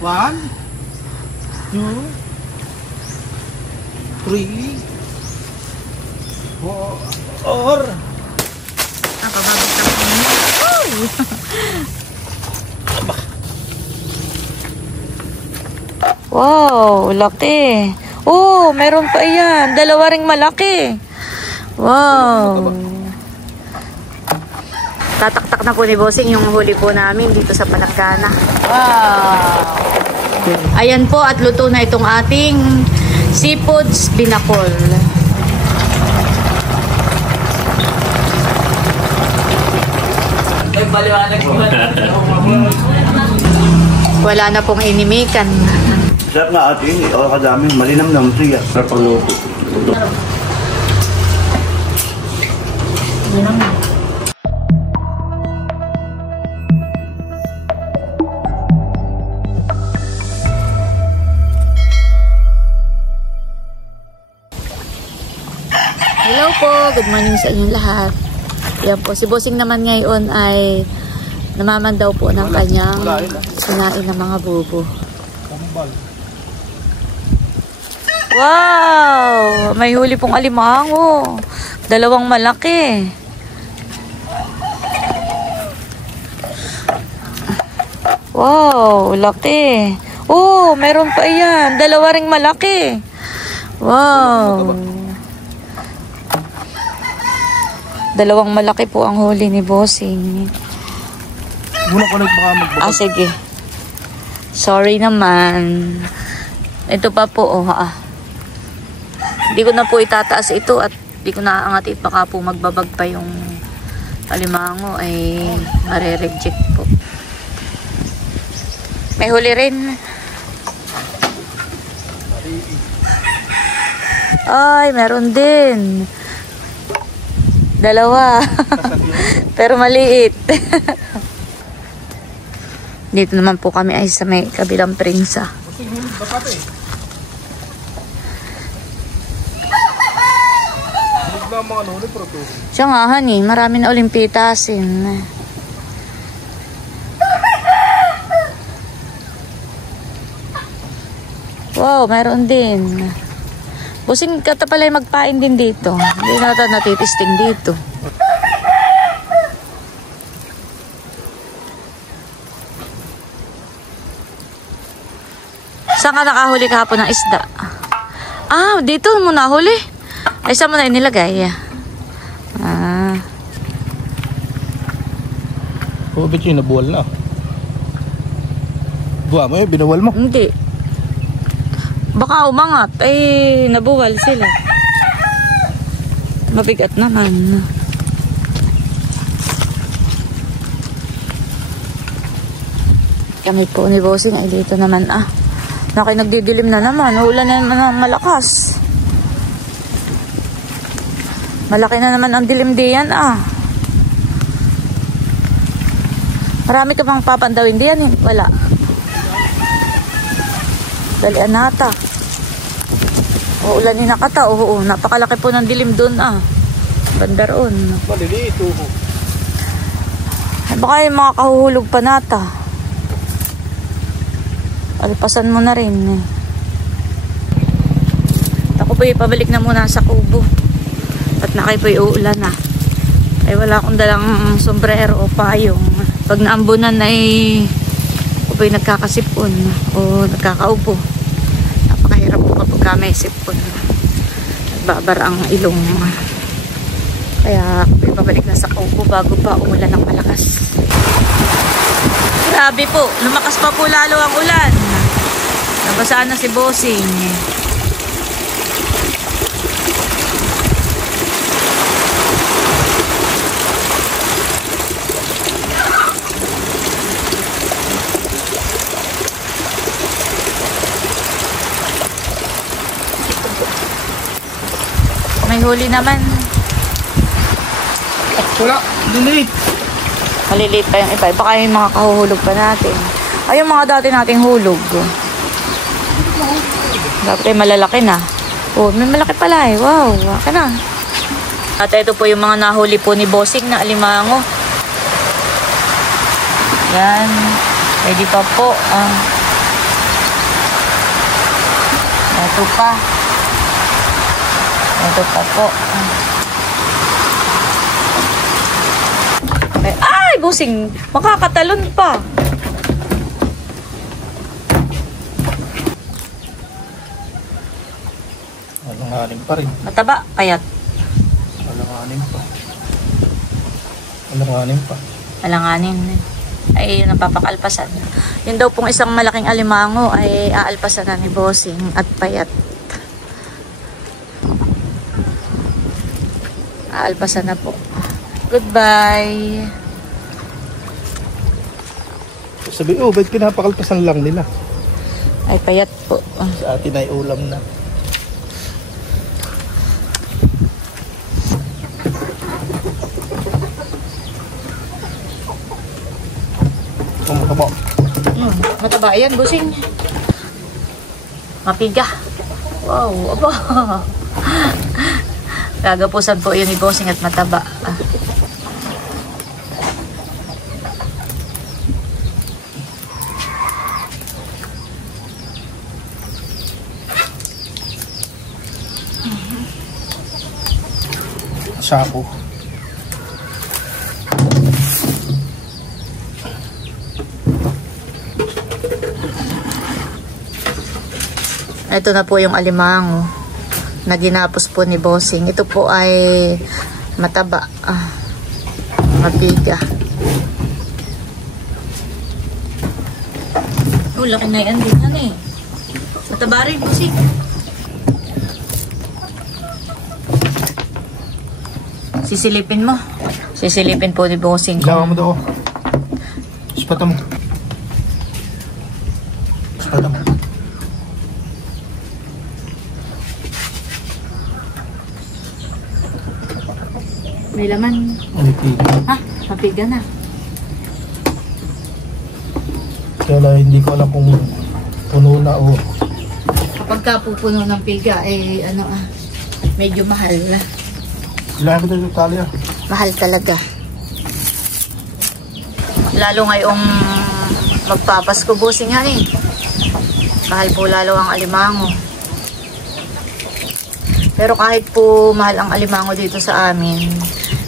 1, 2, 3, 4. Ang kababagsak ko niya. Wow, laki. Oh, meron pa yan. Dalawa ring malaki. Wow. Tataktak na po ni Bossing yung huli po namin dito sa Palangana. Wow. Ayan po at luto na itong ating seafoods binakol. Wala na pong inimikan. Sarap nga atin, o kadami, malinam-nam siya. Sarap ang luto. Hello po, good morning sa inyong lahat. Yan po, si Bossing naman ngayon ay namaman daw po ng kanyang sinain ng mga bubo. Wow! May huli pong alimango. Dalawang malaki. Wow! Laki. Oh, meron pa yan. Dalawa ring malaki. Wow! Dalawang malaki po ang huli ni Bossing. Muna ko baka magbaba. Ah, sige. Sorry naman. Ito pa po, oh, Hindi ko na po itataas ito at hindi ko naaangat it. Baka po magbabag pa yung alimango ay mare-reject po. May huli rin. Ay, meron din. Dalawa. Pero maliit. Dito naman po kami ay sa may kabilang prinsa. Siya nga, honey. Marami na uling pitasin. Wow, meron din. Bossing ka pala magpain din dito. Hindi natin natitisting dito. Saan ka nakahuli kahapon ng isda? Ah, dito mo nahuli. Ay, saan mo na inilagay? Ah. O, ba't yung nabuwal na? Buwa mo binawal mo? Hindi. Baka umangat. Ay, nabuwal sila. Mabigat naman. Kami po ni Bossing ay dito naman nagdidilim na naman. Ulan na naman ng malakas. Malaki na naman ang dilim diyan Marami ka bang papandawin diyan Wala. Dalian nata. Ulan ni nakata. Oo, napakalaki po ng dilim doon Bandaron. Malilito. Baka yung mga kahuhulog pa nata. Alpasan mo na rin. Ako po pabalik na muna sa kubo. At na kayo po uulan Ay wala akong dalang sombrero o payong. Pag naambunan ay ako po nagkakasipon o nagkakaupo. Napakahirap po kapag may sipon. Nagbabara ang ilong. Kaya ako po pabalik na sa kubo bago pa umulan ng malakas. Grabe po, lumakas pa po lalo ang ulan. Nabasaan na si Bossing. May huli naman. Wala, lilit. Maliliit pa yung iba. Baka yung mga kahuhulog pa natin. Ay, yung mga dati nating hulog. Dapat ay malalaki na. Oh, may malaki pala Wow, waka na. At ito po yung mga nahuli po ni Bossing na alimango. Yan. Ready pa po. Ito pa. Ito pa po. Ay, busing. Makakatalon pa. Alanganin pa rin. Mataba, payat. Alanganin pa. Alanganin pa. Alanganin. Ay, yun ang papakalpasan. Yun daw pong isang malaking alimango ay aalpasan na ni Bossing at payat. Aalpasan na po. Goodbye. Sabi, ba't pinapakalpasan lang nila? Ay, payat po. Sa atin ay ulam na. Mataba. Mataba yan, Bossing. Mapiga. Wow, aba. Gagapusan po yun ni Bossing at mataba. Sako. Ito na po yung alimango na ginapos po ni Bossing. Ito po ay mataba. Mabiga. Laki na yan din. Ano eh? Mataba rin, Bossing. Sisilipin mo. Sisilipin po ni Bossing. Ilawa mo daw. Ispata mo. Ispata mo. May laman. Ha? Mapiga na. Kaya hindi ko alam kung puno na o. Kapag ka pupuno ng piga, eh ano medyo mahal na. Ilawa ko daw yung talya. Mahal talaga. Lalo ngayong magpapasko, Bossing nga eh. Mahal po lalo ang alimango. Pero kahit po mahal ang alimango dito sa amin,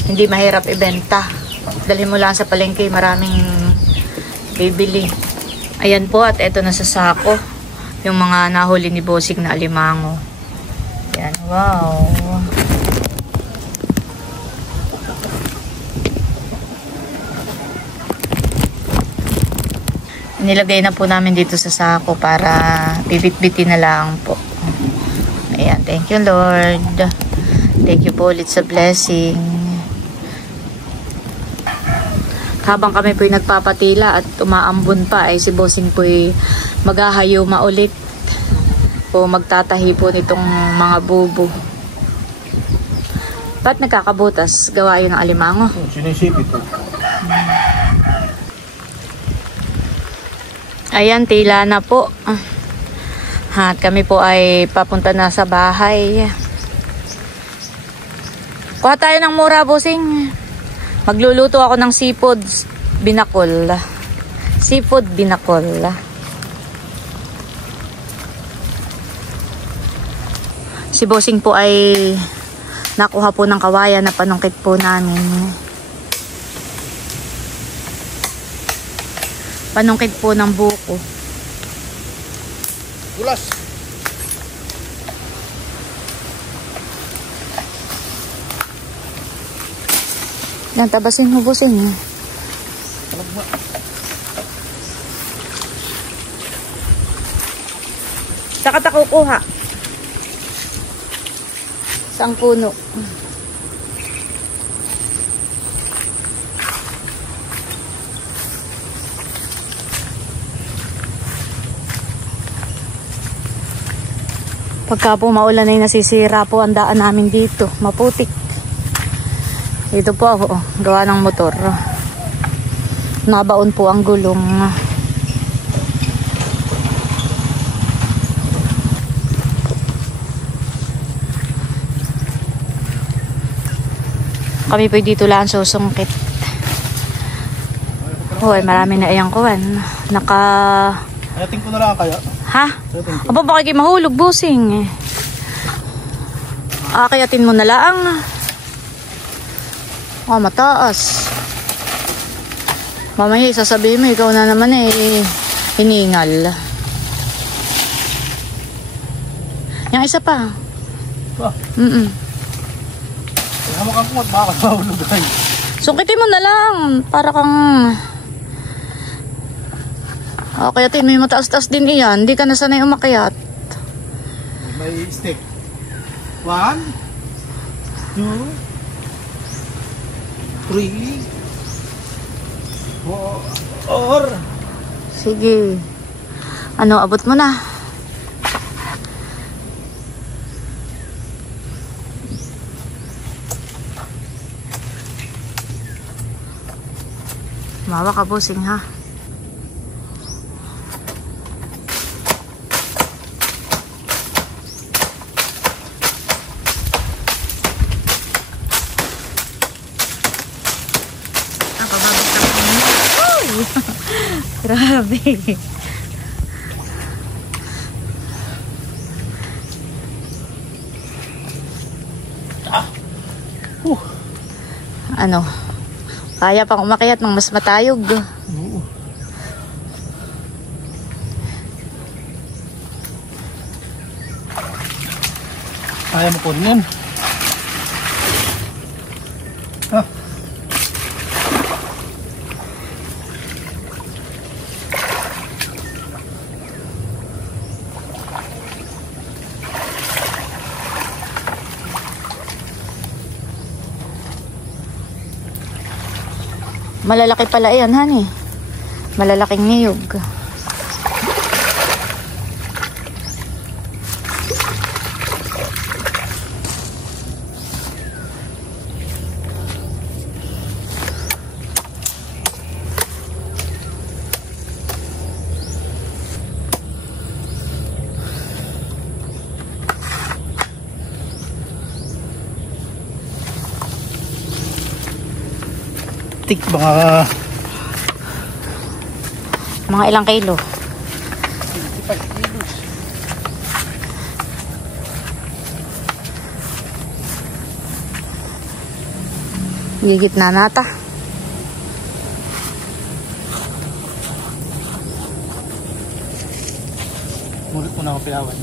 hindi mahirap ibenta. Dalhin mo lang sa palengke, maraming bibili. Ayan po, at eto na sa sako yung mga nahuli ni Bossing na alimango. Ayan, wow. Nilagay na po namin dito sa sako para bibit-bitin na lang po. Ayan, thank you Lord. Thank you po ulit sa blessing. Habang kami po'y nagpapatila at umaambon pa, ay si Bossing po'y maghahayuma ulit o magtatahi po nitong mga bubo. Ba't nagkakabutas? Gawa yun ng alimango? Sinisipit po. Ayan, tila na po. At kami po ay papunta na sa bahay. Kuha tayo ng mura, Bossing. Magluluto ako ng seafood binakol. Seafood binakol. Si Bossing po ay nakuha po ng kawayan na panungkit po namin. Panungkit po ng buko. Bulas. Yan, tabasin mo, Bossing. Saka ta kukuha. Sang puno. Pagka po maulan ay nasisira po ang daan namin dito. Maputik. Dito po ako, gawa ng motor. Nabaon po ang gulong. Kami po dito lang susungkit. Hoy, marami na iyang kuwan. Rating ko na lang kaya. Ha? Rating ko. Aba, baka kayo mahulog, bossing. Akayatin mo na lang. Mataas. Mamaya, sasabihin mo, ikaw na naman hiningal. Yung isa pa. Pa. Hamakan ko at baka mahulog ay. Sungkitin mo na lang. Para kang... Akayatin mo yung mataas-taas din iyan. Hindi ka na sanay umakyat. May stick. 1, 2, 3, 4. Sige. Ano, abot mo na. Mawa ka, bossing, ha? Grabe. Ano? Kaya pang umakyat ng mas matayog. Oo. Kaya mo po rin yan. Ah. Malalaki pala yan, honey. Malalaking niyog. Baka mga ilang kilo? 25 kilos. Gigit na nata. Mulit mo na ako pilawan.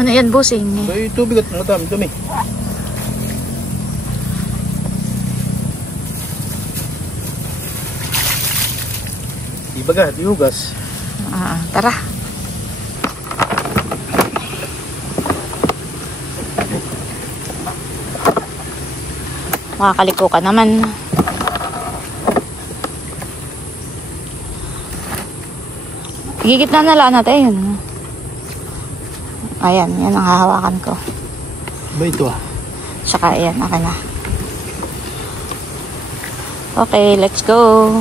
Ano yan, bossing? Ay, tubig at mga dumi. Ibaga, dihugas. Tara. Makakaliko ka naman. Gigit na lang natin yun. Ayan, yan ang hahawakan ko. Ba ito ah? Tsaka ayan, akin na. Okay, let's go.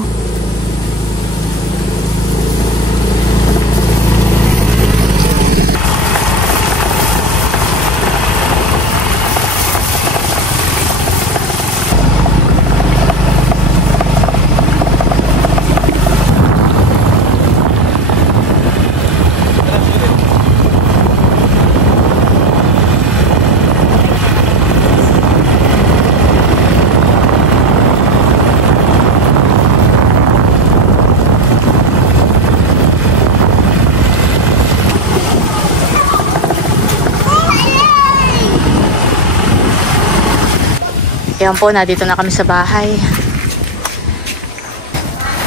Yan po, dito na kami sa bahay.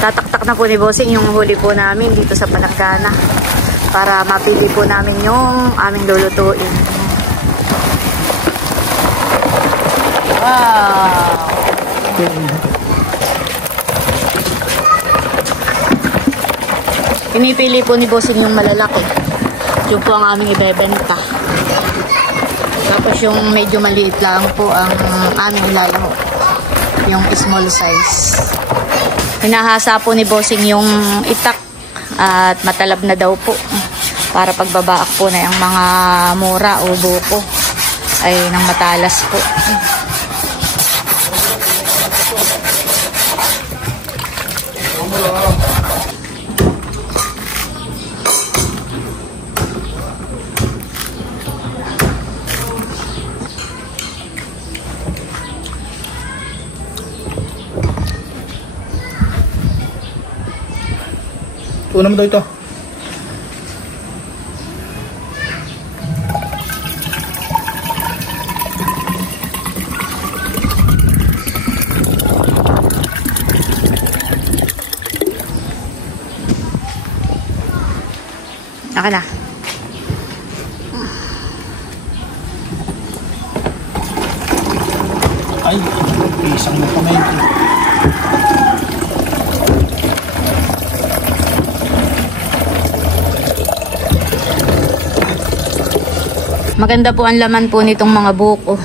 Tataktak na po ni Bossing yung huli po namin dito sa Palangana para mapili po namin yung aming lulutuin. Wow! Pinipili po ni Bossing yung malalaki. Yung po ang aming ibebenta. Tapos yung medyo maliit lang po ang aming lalo. Yung small size. Hinahasa po ni Bossing yung itak at matalab na daw po. Para pagbabaak po na yung mga mura o buko ay nang matalas po. Una mo daw ito. Naka na. Ay, isang mo kamay. Maganda po ang laman po nitong mga buko.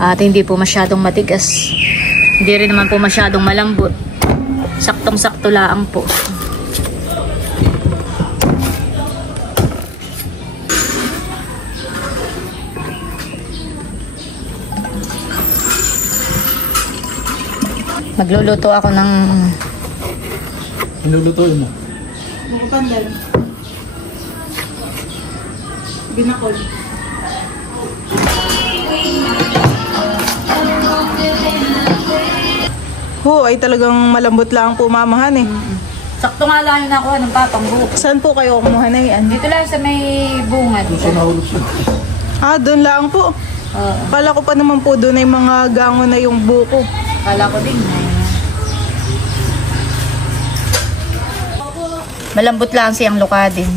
At hindi po masyadong matigas. Hindi rin naman po masyadong malambot. Saktong-sakto lang po. Magluluto ako ng Nilulutuin mo. Buko pandal. Binakol. Ho, ay talagang malambot lang po mamahan eh. sakto nga lang yung nakuha ng papang buko. Saan po kayo kumuha na yan? Dito lang sa may bungad. Gusto nahulog siya. Ah, doon lang po. Oo. Kala ko pa naman po doon ay mga gango na yung buko. Kala ko din. Malambot lang siyang lukadin.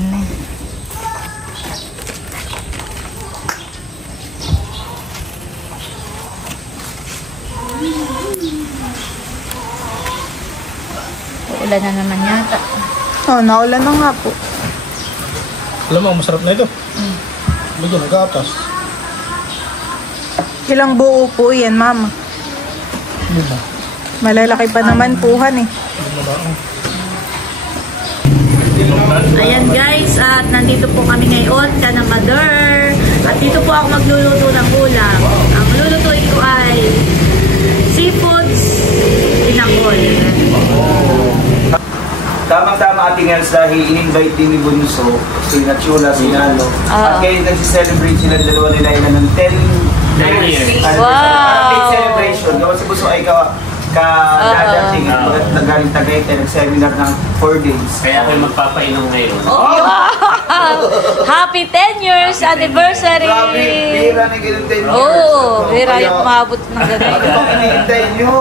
Ulan na naman yata. Oh, naulan na nga po. Alam mo, masarap na ito. Bigyan, nag-aapas. Ilang buo po yan, mama? Lima. Malalaki pa naman puhan eh. Lima ba? Ayan guys, at nandito po kami ngayon sa Mother. At dito po ako magluluto ng ulam. Ang lulutuin ko ay seafoods pinakol. Tamang-tama ating else dahil in-invite din ni Bunso, si Nachula, si Nano. At kayo nag-celebrate sila dalawa nila ng 10 years. Wow! Big celebration. Kapag si Bunso ay ka-dadating at nagaling Tagaytay, nag-seminar ng 4 days. Kaya ako'y magpapainom ngayon. Happy 10 years anniversary! Grabe, bihira na ganun 10 years. Oo, bihira yung umabot ng Ano ganun. bang hinihintay nyo?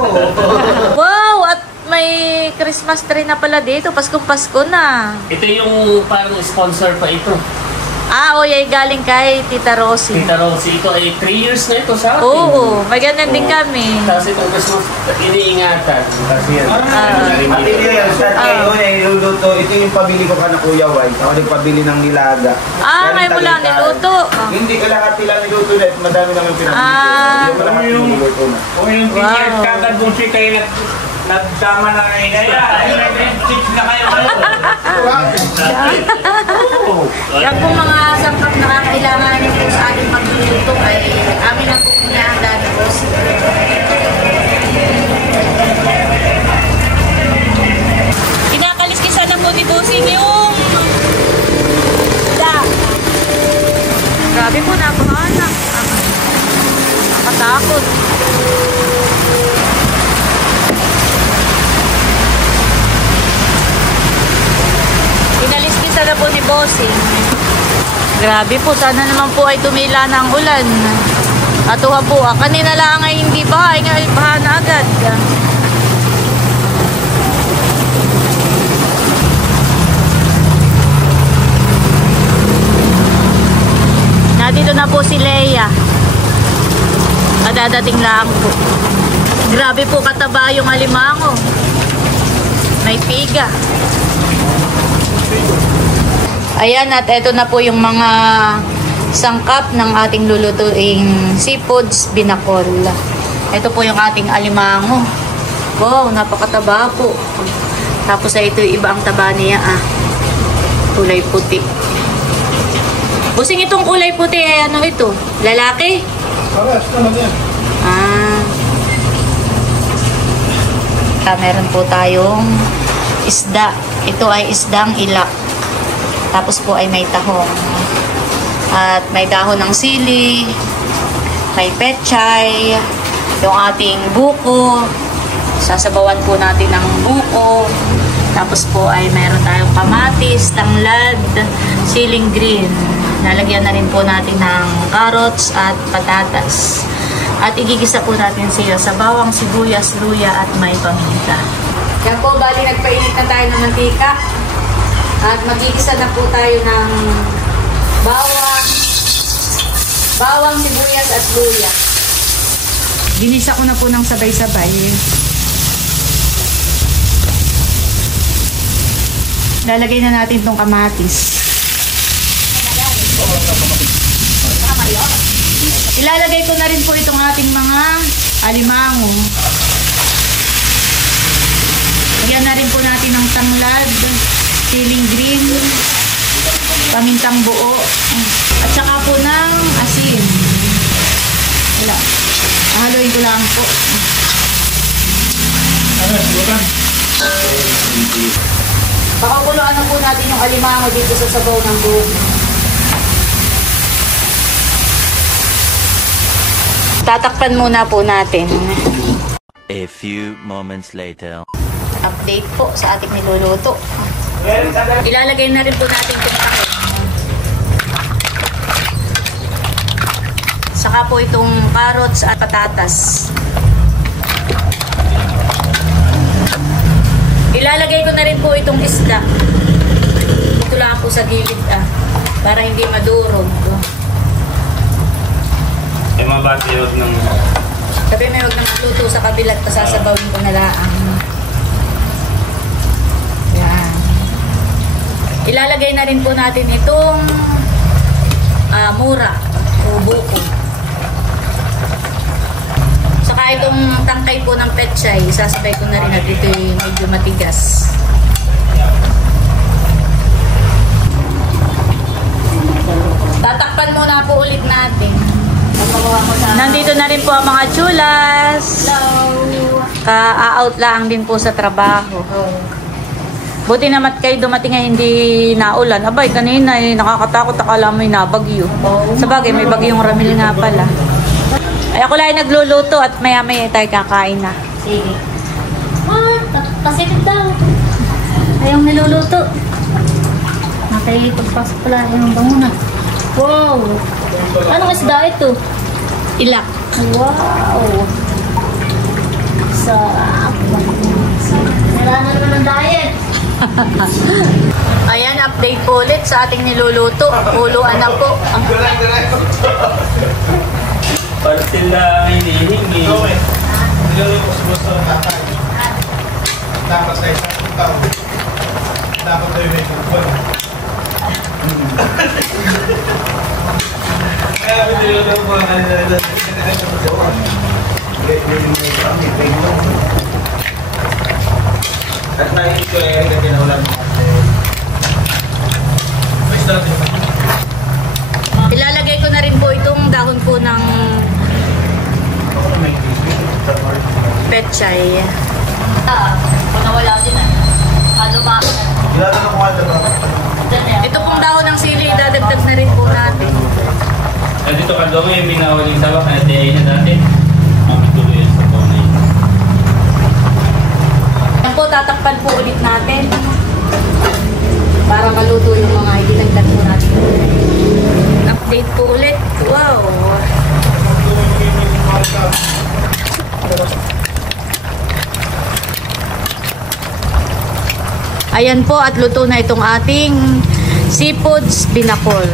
Wow! At may Christmas tree na pala dito. Paskong Pasko na. Ito yung parang sponsor pa ito. Ah, o yay galing kay Tita Rosie. Tita Rosie, ito ay 3 years na ito sa atin. Oo, may ganun din kami. Tapos itong Christmas, iniingatan. Kasi yan. At ito yan, start kayo na iluluto. Ito yung pabili ko ka na Kuya White. Ako nagpabili ng nilaga. Ah, ngayon mo lang niluto. Hindi ka lahat nila niluto na. Madami naman pinabili. Ah. Hindi mo lahat niluto na. Kung yung Wow. t-shirt kakagusi kayo nagsama na kayo na yan. 6 na kayo. Yan po mga sangkap na kakailangan po sa ating magluluto ay amin na po pinahanda na po. Kinakaliskisan na po ni Bossing yung da. Grabe po, napakana. Nakatakot. Kinaliskisan na po ni Bossing. Grabe po, sana naman po ay tumila ng ulan. Atuha po, kanina lang ay hindi baha, ay baha na agad. Nandito na po si Leia. Dadating lang po. Grabe po kataba yung alimango. May piga. Ayan, at eto na po yung mga sangkap ng ating lulutuing seafoods binakol. Ito po yung ating alimango. Wow, napakataba po. Tapos ay ito iba ang taba niya kulay puti. Busing itong kulay puti ay ano ito? Lalaki? Pares, naman yan. Meron po tayong isda. Ito ay isdang ilak. Tapos po ay may tahong. At may dahon ng sili, may pechay, yung ating buko. Sasabawan po natin ng buko. Tapos po ay meron tayong kamatis, tanglad, siling green. Lalagyan na rin po natin ng carrots at patatas. At igigisa po natin siya sa bawang, sibuyas, luya at may paminta. Yan po, bali nagpainit na tayo ng mantika. At magigisa na po tayo ng bawang, sibuyas at luya. Ginisa ko na po ng sabay-sabay. Lalagay na natin itong kamatis. Ilalagay ko na rin po itong ating mga alimango. Lagyan na rin po natin ng tanglad, siling green, pamintang buo, at saka po ng asin. Wala. Haluin ko lang po. Pakakuluan na po natin yung alimango dito sa sabaw ng buo. Tatakpan muna po natin. A few moments later. Update po sa ating niluluto. Ilalagay na rin po natin itong takip. Saka po itong carrots at patatas. Ilalagay ko na rin po itong isda. Ito lang po sa gilid para hindi madurog. Ay, mabati yun ng... Sabi may huwag na magluto sa kabilat, pasasabawin ko na lang. Yan. Ilalagay na rin po natin itong mura o buko. Saka itong tangkay po ng pechay, isasabay ko na rin at ito medyo matigas. Tatakpan muna po ulit natin. Nandito na rin po ang mga chulas. Hello. Ka-out lang din po sa trabaho. Buti naman kayo dumating ay hindi naulan. Abay, kanina nakakatakot, akala mo yung nabagyo. Sabagay, may bagyong Ramil nga pala. Ay, ako lang nagluluto at maya-maya tayo kakain na. Sige. Pasilip daw. Ayong niluluto. Matay pagpasok pala yung banguna. Wow! Anong isda ito? Ilak. Wow! Sarap. Wala na naman ang diet. Ayan, update po ulit sa ating niluluto. Uluan na po. Para sila hinihingi. Dapat sa isang taon. Dapat tayo may kupon. Kaya piniluluto po ang kanila. At nahin ko ay kinaulan. Ilalagay ko na rin po itong dahon po ng pechay. Kung nawala din ano ba? Ito pong dahon ng sili, dadagdag na rin po natin. At dito ka doon yung binawaling sabak na day na natin. Mapituloy yung sa phone na yun. Yan po, tatakpan po ulit natin. Para maluto yung mga idinagdag po natin. Update po ulit. Wow! Ayan po, at luto na itong ating seafoods binakol.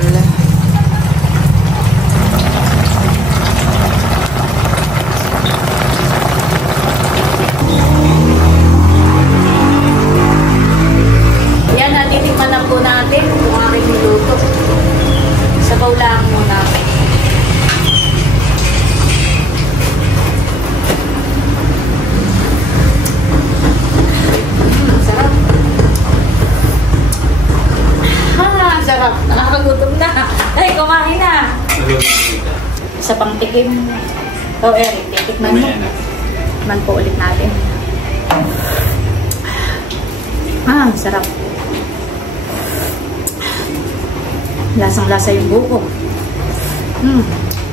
Yan, natitikman lang po natin kung aking niluto. Sabaw lang muna. Sarap. Sarap. Nakakagutom na. Ay, kumain na. Sa pangtikim. So, Eric, titikman mo. Tikman po ulit natin. Sarap. Lasang-lasa yung buko.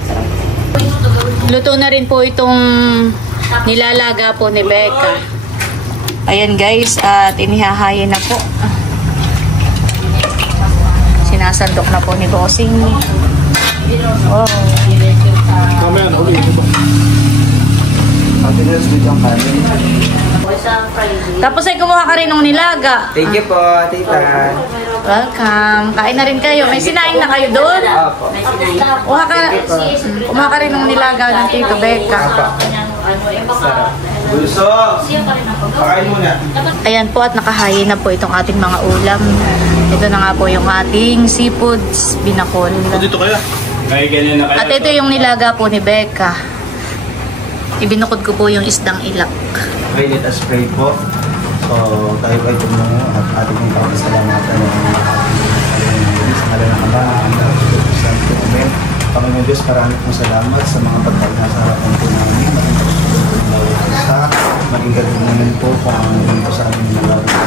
Sarap. Luto na rin po itong nilalaga po ni Becca. Ayan guys, at inihahayin na po. Sinasandok na po ni Bossing. Oh. Mamaya na ulit. Ate Nels, dito ang kanin. Tapos ay kumuha ka rin ng nilaga. Thank you po, tita. Welcome. Kain na rin kayo. May sinain na kayo doon? Opo. Kumuha ka rin ng nilaga ng Tito Becca. Bulso! Pakain muna. Ayan po, at nakahayin na po itong ating mga ulam. Ito na nga po yung ating seafoods binakol. Dito kaya? Kaya ganyan na kayo. At ito yung nilaga po ni Becca. Ibinukod ko po yung isdang ilak. May let us pray po. So, tayo ay tumungo at ating ipagpasalamatan ng sa ngalan ng Ama, ng Anak, at ng Santo. Amen. Panginoon Diyos, maraming pong salamat sa mga pagkain na sa harapan po namin. Maging pagkakulog ng lawak sa maging gagawin po kung ang maging po sa amin ng lawak sa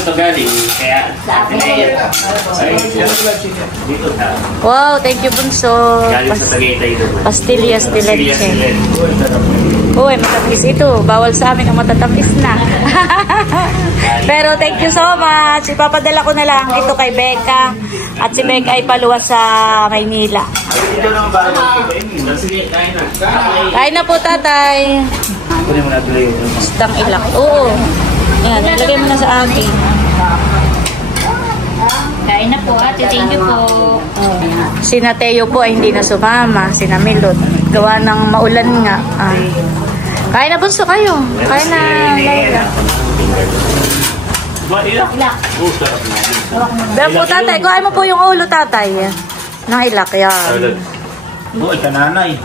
Ito galing, kaya dito ta. Wow, thank you Bunso. Galing sa Tagaytay doon. Pastillas de leche. Uy, matamis ito. Bawal sa amin ang matatamis na. Pero thank you so much. Ipapadala ko na lang ito kay Becca. At si Becca ay paluwas sa Maynila. Dito naman ba rin? Sige, kain na. Kain na po, tatay. Kunin mo na tuloy yung Isdang ilak. Oo. Yan, ilagay mo na sa akin. Kain na po ate, thank you po. Sina Teo po ay hindi na sumama. Sina Milot. Gawa ng maulan nga. Kain na Bunso kayo. Kain na Laila. Ilak. Pero po tatay, kuhain mo po yung ulo tatay. Ng ilak yan. Uy, kananay.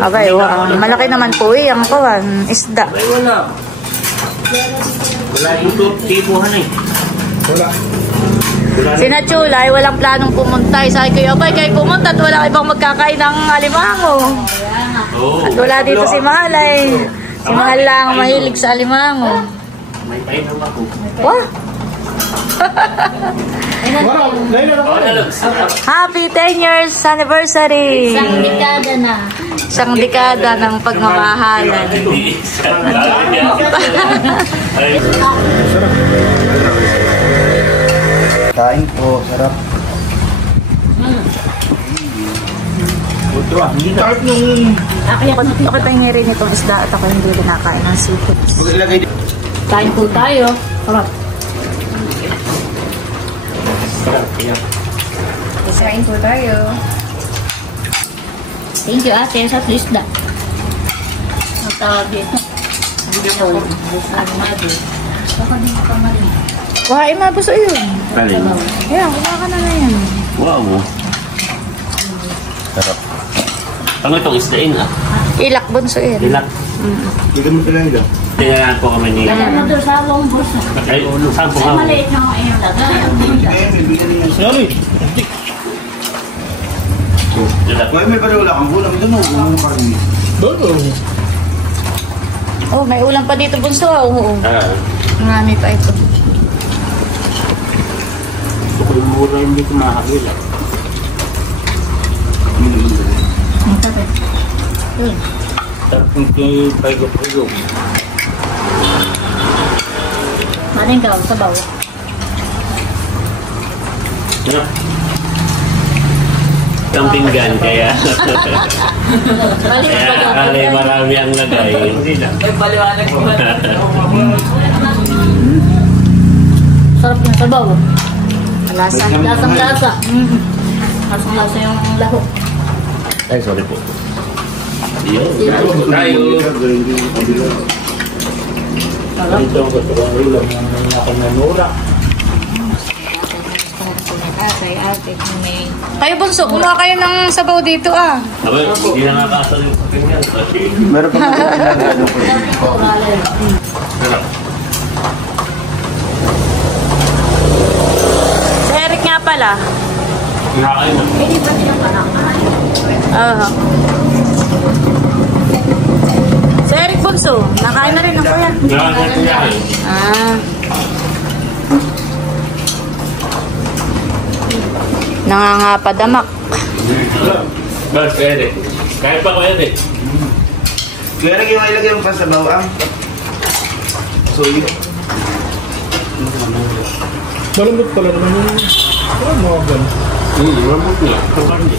Abay, malaki naman po ang kawan. Isda. Ay, wala. Wala yung tipuhan eh. Wala. Sina Chula ay walang planong pumunta. Sabi ko, abay kayo pumunta at wala ibang magkakain ng alimango. At wala dito si Mahalay. Si Mahal lang mahilig sa alimango. May painom ako. Wah! Wala. Laila na kami. Happy 10 years anniversary! Isang dekada na. Isang dekada ng pagmamahalan. Kain po, sarap. Buto ah, hindi na. Kahit nung... Ako tayo rin itong isda at ako hindi kinakain ng seafood. Maglagay dito. Kain po tayo. Harap. Kain po tayo. Thank you ate sa isda. Ang tawag dito. Hindi po. Baka di ka marin. Kuhain mo puso yun. Kalin. Ayan, kumaha ka na yan. Wow. Sarap. Ano itong isdain ah? Ilak Bunso yun. Dilak. Bigyan mo sila nila. Tingnan po kami ni... Kaya mo doon sa awang bursa. Ay, saan po Ay, kami? maliit na ang iyong lagay. Sorry. Dilak. Kaya may pala wala kang bulang. Ito mo, umano pa rin. Dodo. Oh, may ulam pa dito Bunso. Oo. Marami pa ito. Kung mura hindi ko makakila. Ang tapit. Yun. Sarap yung paigo-paigo. Maring ka, sabaw. Isang pinggan kaya. Kaya alay marami ang lagay. Hindi na. Sarap yung sabaw. Lasa. Lasang-lasa. Lasang-lasa yung lahok. Ay, sorry po. Yun. Tayo. Ito ang katulong ulam ng nakananura. Kayo Bunso, kumuha kayo ng sabaw dito ah. Aba, hindi na nakakasal yung pinggan. Meron pa mga pinagano ko. Sarap. Si Eric nga pala. Nakakain mo. Si Eric Bunso, nakain na rin ako yan. Nakakain mo yan. Ah. Nangangapadamak. Bas, pwede. Kaya pa ko yan eh. Kaya lagi yung ilagay yung pasabaw ang suyo. Malambot pala naman yung... Parang mga gano'n. Ramot nga. Kapag hindi.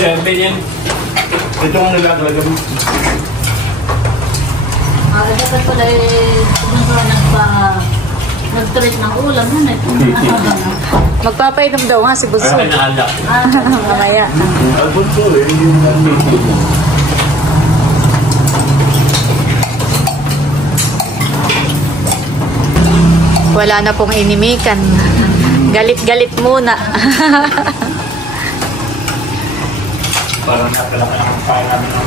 Yan. Ito ang nilaglagay mo. Dapat pala nag-treat ng ulam na Magpapainom daw nga si Bunso. Ay, naalak. Mamaya. Ang bunso eh, yung meeting mo. Wala na pong inimikan. Galit-galit muna. Parang napalaki ang kaya namin ng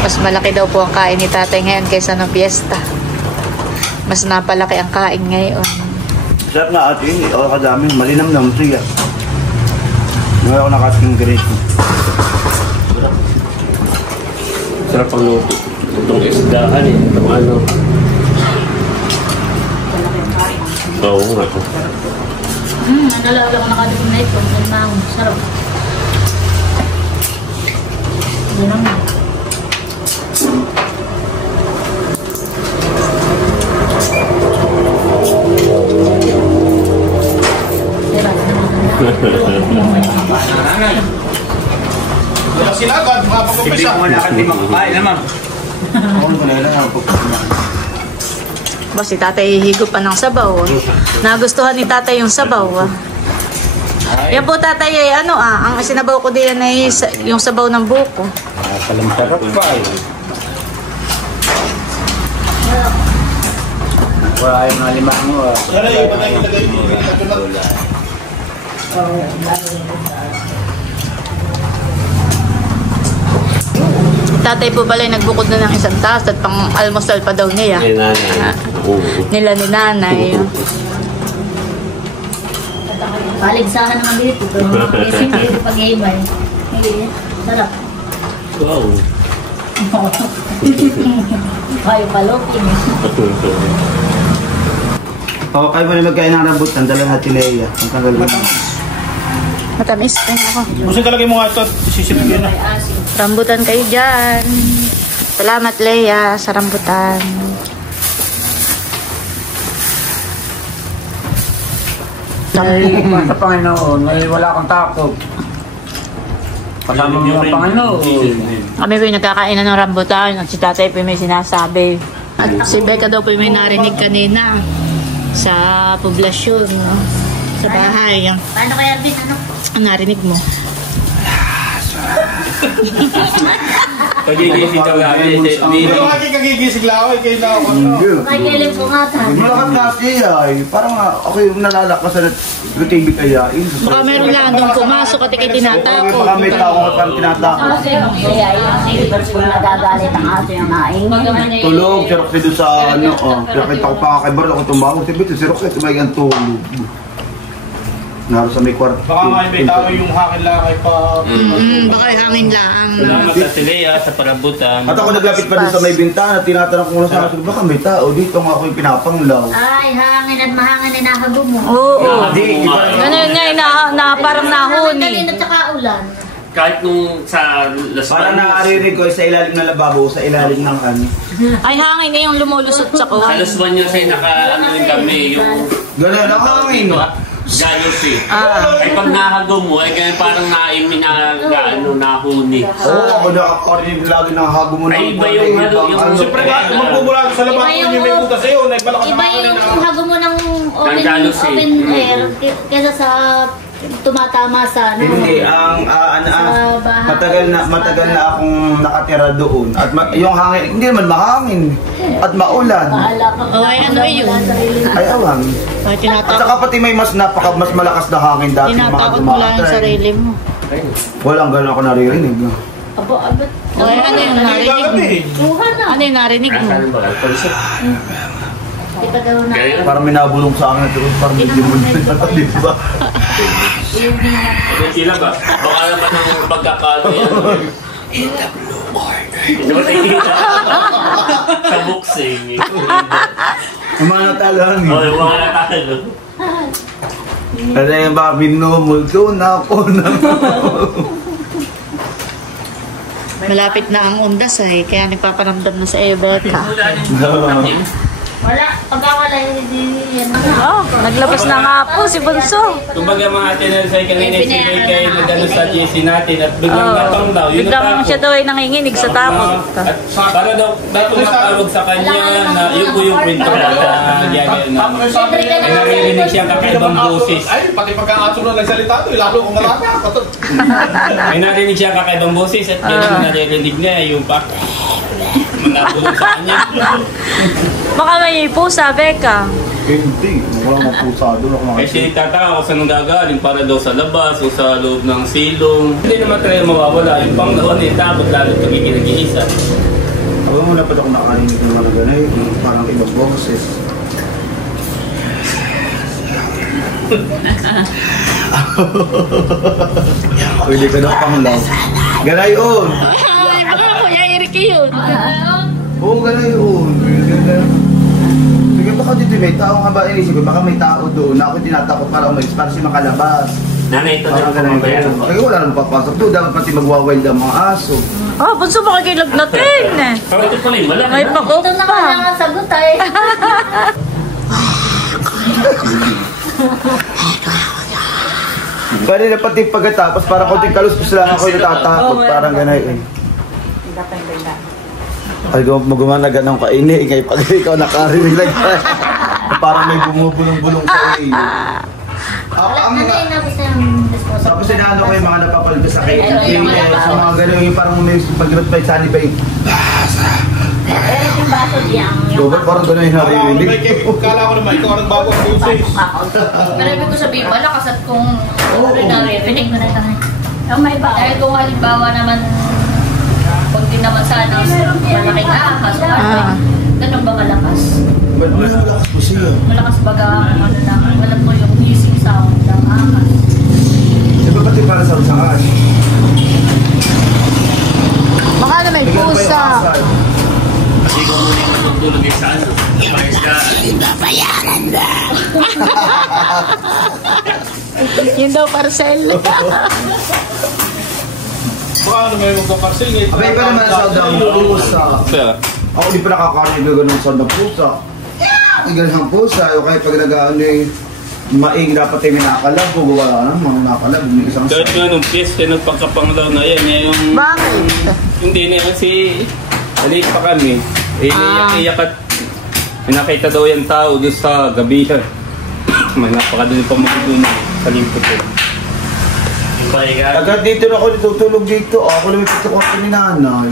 Mas malaki daw po ang kain ni tatay ngayon kaysa ng piyesta. Mas napalaki ang kain ngayon. Sarap na ate, o kadami, malinam na siya. Ngayon ako nakating ganito. sarap ang luto. Itong isdaan eh. Itong ano. Oo nga. Nalala ko nakatikim na ito. Sarap. Hindi naman. Wala sinagad, mga pag-upisa. Hindi ko malakad di makakain naman. Oo, wala lang ako pagkakas. Ba, si tatay higop pa ng sabaw. Nagustuhan ni tatay yung sabaw. Yan po tatay, ang sinabaw ko din ay yung sabaw ng buko. Palang sarap pa eh. Wala yung mga lima mo ah. Wala yung patay ilagay mo. Tatay po pala nagbukod na ng isang taas at pang almusal pa daw niya. Ni nanay. Nila ni nanay. Paligsahan naman dito. Kasi dito pag-gamer. Sarap. Wow. Kayo palokin. Oo, kayo mo na magkain ng rambutan, dala natin na iya. Ang tagal mo. Matamis. Tingnan ako. Gusto talagay mo nga ito at sisipin yun na. Rambutan kayo dyan. Salamat, Leia, sa rambutan. Ay, sa Panginoon, ay wala kang takot. Kasama mo ang Panginoon. Kami po yung nagkakainan ng rambutan at si tatay po may sinasabi. At si Becca daw po may narinig kanina sa poblasyon, no? Sa bahay. Paano kaya din Ang narinig mo? Pagigising daw namin. Pero aking kagigisig lang ako, kayo na ako. Kailan ko nga tayo. Malakas na siya eh. Parang ako yung nalalakas na TV kayain. Baka meron lang doon pumasok at ikay tinatakot. Baka may tao nga parang tinatakot. Kaya yung nagagalit ang aso yung naing. Tulog, si Roxy doon sa ano, Kaya kita ko pa kay Bart, ako tumawag. Sabi ito, si Roxy, tumagang tulog. Naroon sa may kwarto. Baka nga may tao yung hakin lang ay pa... Baka hangin lang. Salamat sa Leia sa parabutan. At ako naglapit pa doon sa may bintana, tinatanong ko muna sa akin, baka may tao dito nga ako yung pinapanglaw. Ay, hangin at mahangin ay nakago mo. Oo. Hindi, iba Ano yun nga, parang nahuni. Kanina tsaka ulan. Kahit nung sa Las parang nakarinig ko sa ilalim ng lababo, sa ilalim ng ano. Ay, hangin na yung lumulusot sa Sa kuwan. Las Bañas ay naka-ano kami yung Gano'n, nakangin. galos eh. Ay pag nahago mo, ay ganyan parang nahuni. Oo, ako nakakarinig lagi ng hago mo Ay, iba yung ano, Siyempre nga, magpupula sa labas Iba kung yung may butas sa'yo, nagbalakas Iba yung hago mo ng galos eh. open air kesa sa tumatama sa ano. Hindi, matagal na akong nakatira doon. At yung hangin, hindi naman mahangin. At maulan. Bahala ka. Oh, ay, ano yun? Ay, awan. Ay, At saka pati may mas malakas na hangin dati. tinatakot mo lang yung sarili mo. Walang gano'n ako naririnig. Abo, abot. Ay, ano yung narinig mo? Kuha na. Ano yung narinig mo? Saan ba? Palsot. Di pa daw na. Ganyan. Parang may nabulong sa akin. Parang medyo muna. Di ba? Hindi sila ba? Baka naman ang pagkakado yan. In the blue corner. Sa boxing. Yung mga natalang. Oo, yung mga natalo. Kasi yung baka binumulto na ako na. Malapit na ang undas eh, kaya nagpaparamdam na sa iyo, Becca. Wala. Pagkawala hindi yan. Oh, naglabas na nga po si Bunso. Kumbaga mga tinelsay kanina si Becca nagano sa GC natin at biglang natang daw. Yun Biglang siya daw ay nanginginig sa takot. At para daw tumatawag sa kanya na yun po yung printer na nagyagay na. May naririnig siyang kakaibang boses. Ay, pati pagkakasunod ng salita ito, lalo kung nakakakatot. May narinig siyang kakaibang boses at yun ang naririnig niya yung pa. Manabulong sa kanya. Baka may pusa, Becca. Hindi, walang mapusado lang Kasi tataka ako saan gagaling para daw sa labas o sa loob ng silong. Hindi naman tayo mawawala. Yung pang doon eh, takot lalo pagiging nag-iisa. Ako muna pa ako nakarinig ng mga ganay, parang ibang boses. Pwede ka na pang love. Ganay on! Ay, baka Kuya Eric yun. Oo, ganay on. Sige, baka dito may tao nga ba? Inisip ko, baka may tao doon na ako tinatakot para umalis para siya makalabas. Nanay, ito Parang ganay doon. Kaya wala nang papasok doon. Dapat pati magwawild ang mga aso. Oh, Bunso, baka kilag natin. Pero ito pala yung malaki. May pakok Ito na nga lang pa. ang sagot ay. Pwede na pati pagkatapos, parang konting kaluspos lang ako yung natatakot. Parang ganay eh. Ay, magumanaga ng kaini. Ngay pag ikaw nakarinig lang. Parang may bumubulong-bulong sa iyo. Wala na na inabos na yung responsibility. Tapos inaano ko yung mga napapalabas sa kayo. Sa mga gano'n yung parang may pag-irot pa yung sani pa yung Pero yung baso diyang Robert, parang gano'n yung naririnig. Kala ko naman, ikaw ang bago ang boses. Pero ibig ko sabihin, malakas at kung naririnig mo na tayo. May ba? Dahil kung halimbawa naman, pag din naman sana malaking ahas, ganun ba malakas? Malakas po siya. Malakas baga, ano lang, walang mo yung hissing sound ng ahas. Di ba pati para sa usakan? Baka na may pusa. Kasi kung muna yung matutulog yung sa ano. Mayos ka. Yun daw parcel. Baka ano may magpaparsil ngayon. Abay pa naman sa daw ng pusa. Pero, Ako di pa nakakarinig na gano'n sa ng pusa. Ay gano'n ng pusa. O kaya pag nag-ano yung maing dapat ay may nakalab. Kung wala na, mga nakalab. May isang kahit nga nung piyesta, nagpagkapanglaw na yan. Yung, Bakit? hindi na kasi, alit pa kami. Iyak at nakita daw yung tao doon sa gabi. May napakadali pa mga doon sa limpot ko. Agad dito na ako tutulog dito. Ako lumipit ako ni nanay.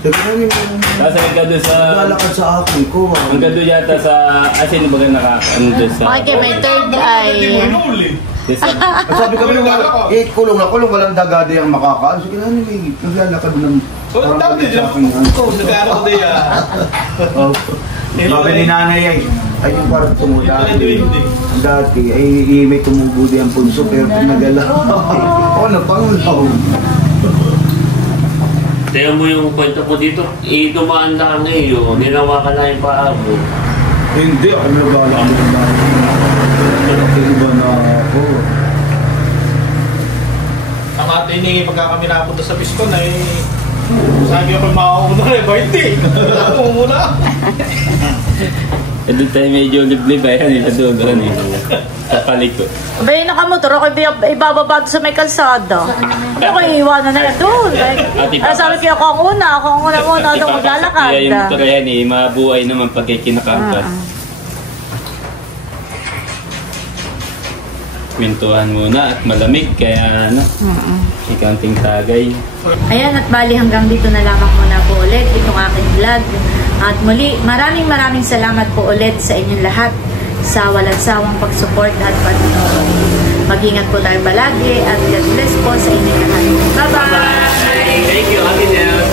Sabi ko namin Kasi hanggang doon sa... lalakad sa akin ko. Hanggang doon yata sa... Asin ba ano doon sa... Okay, may third eye. doon sa Sabi kami kulong na kulong. Walang dagado yung makakaano. Sige na may naglalakad ng... So, dati dyan. Nagkano ko diya. Sabi ni nanay ay yung parang tumuda. Dati ay may tumubo din ang punso pero pag nagala. Oo, napangulaw. Tingnan mo yung kwento ko dito. Dumaan lang ngayon. Ninawa ka lang yung paa mo. Hindi, ako nagala ako ng dati. Iba na ako. Ang atin ni pagka kami napunta sa Piston ay sabi ako makauna na ba hindi? Ako muna. doon tayo medyo liblib ay doon sa palikot. Abay, nakamotor ako ibababa sa may kalsada. Ako iiwanan na yan doon. Sabi ko ako ang una muna doon maglalakad. Kaya yung motor yan mabuhay naman pag kinakangkat. Kwentuhan muna at malamig kaya ikanting tagay. Ayan, at bali hanggang dito na lamang muna po ulit itong aking vlog. At muli, maraming salamat po ulit sa inyong lahat sa walang sawang pag-support at pag-nood. Mag-ingat po tayo palagi at God bless po sa inyong lahat. Bye-bye! Thank you, Ate Nels.